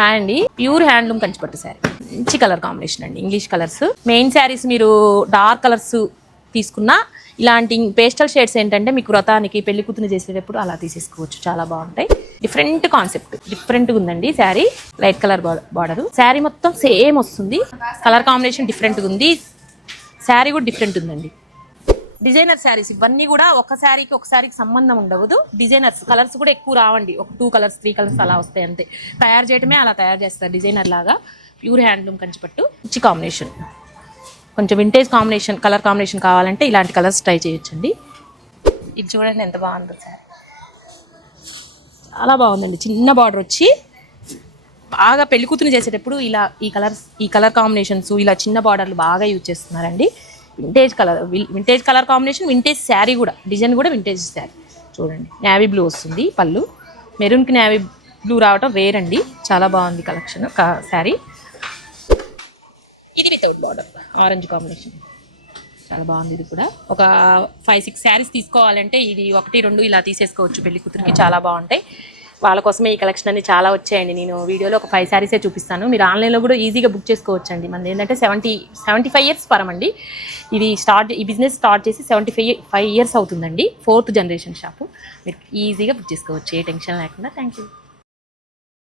Hi అండి, pure handloom కంచిపట్టు శారీ, మంచి colour combination అండి. English colours. మెయిన్ శారీస్ మీరు డార్క్ కలర్స్ తీసుకున్నా ఇలాంటి పేస్టల్ షేడ్స్ ఏంటంటే మీకు వ్రతానికి పెళ్లి కూతురు చేసేటప్పుడు అలా తీసేసుకోవచ్చు. చాలా బాగుంటాయి. డిఫరెంట్ కాన్సెప్ట్, డిఫరెంట్గా ఉందండి sari. Light colour border. Sari మొత్తం సేమ్ వస్తుంది. కలర్ కాంబినేషన్ డిఫరెంట్గా ఉంది. శారీ కూడా డిఫరెంట్ ఉందండి. డిజైనర్ శారీస్ ఇవన్నీ కూడా ఒక శారీకి సంబంధం ఉండవదు. డిజైనర్స్ కలర్స్ కూడా ఎక్కువ రావండి. ఒక 2 కలర్స్ 3 కలర్స్ అలా వస్తాయి అంతే. తయారు చేయడమే అలా తయారు చేస్తారు డిజైనర్ లాగా. ప్యూర్ హ్యాండ్లూమ్ కంచిపట్టు. మంచి కాంబినేషన్, కొంచెం వింటేజ్ కాంబినేషన్, కలర్ కాంబినేషన్ కావాలంటే ఇలాంటి కలర్స్ ట్రై చేయొచ్చండి. ఇది చూడండి ఎంత బాగుందో సార్, చాలా బాగుందండి. చిన్న బార్డర్ వచ్చి బాగా పెళ్లి కూతురు చేసేటప్పుడు ఇలా ఈ కలర్ కాంబినేషన్స్ ఇలా చిన్న బార్డర్లు బాగా యూజ్ చేస్తున్నారండి. Vintage colour combination, vintage sari కూడా, డిజైన్ కూడా వింటేజ్ శారీ. చూడండి నేవీ బ్లూ వస్తుంది పళ్ళు. మెరూన్కి నేవీ బ్లూ రావటం రేర్ అండి. చాలా బాగుంది కలెక్షన్ శారీ. ఇది వితౌట్ బార్డర్ ఆరెంజ్ కాంబినేషన్, చాలా బాగుంది. ఇది కూడా ఒక 5-6 శారీస్ తీసుకోవాలంటే ఇది 1-2 ఇలా తీసేసుకోవచ్చు. పెళ్లి కూతురికి చాలా బాగుంటాయి. వాళ్ళ కోసమే ఈ కలెక్షన్ అన్ని చాలా వచ్చాయండి. నేను వీడియోలో ఒక 5 శారీసే చూపిస్తాను. మీరు ఆన్లైన్లో కూడా ఈజీగా బుక్ చేసుకోవచ్చు అండి. మనది ఏంటంటే 75 ఇయర్స్ పరమండి. ఈ బిజినెస్ స్టార్ట్ చేసి 75 ఇయర్స్ అవుతుందండి. 4th generation shop. మీరు ఈజీగా బుక్ చేసుకోవచ్చు ఏ టెన్షన్ లేకుండా. Thank you.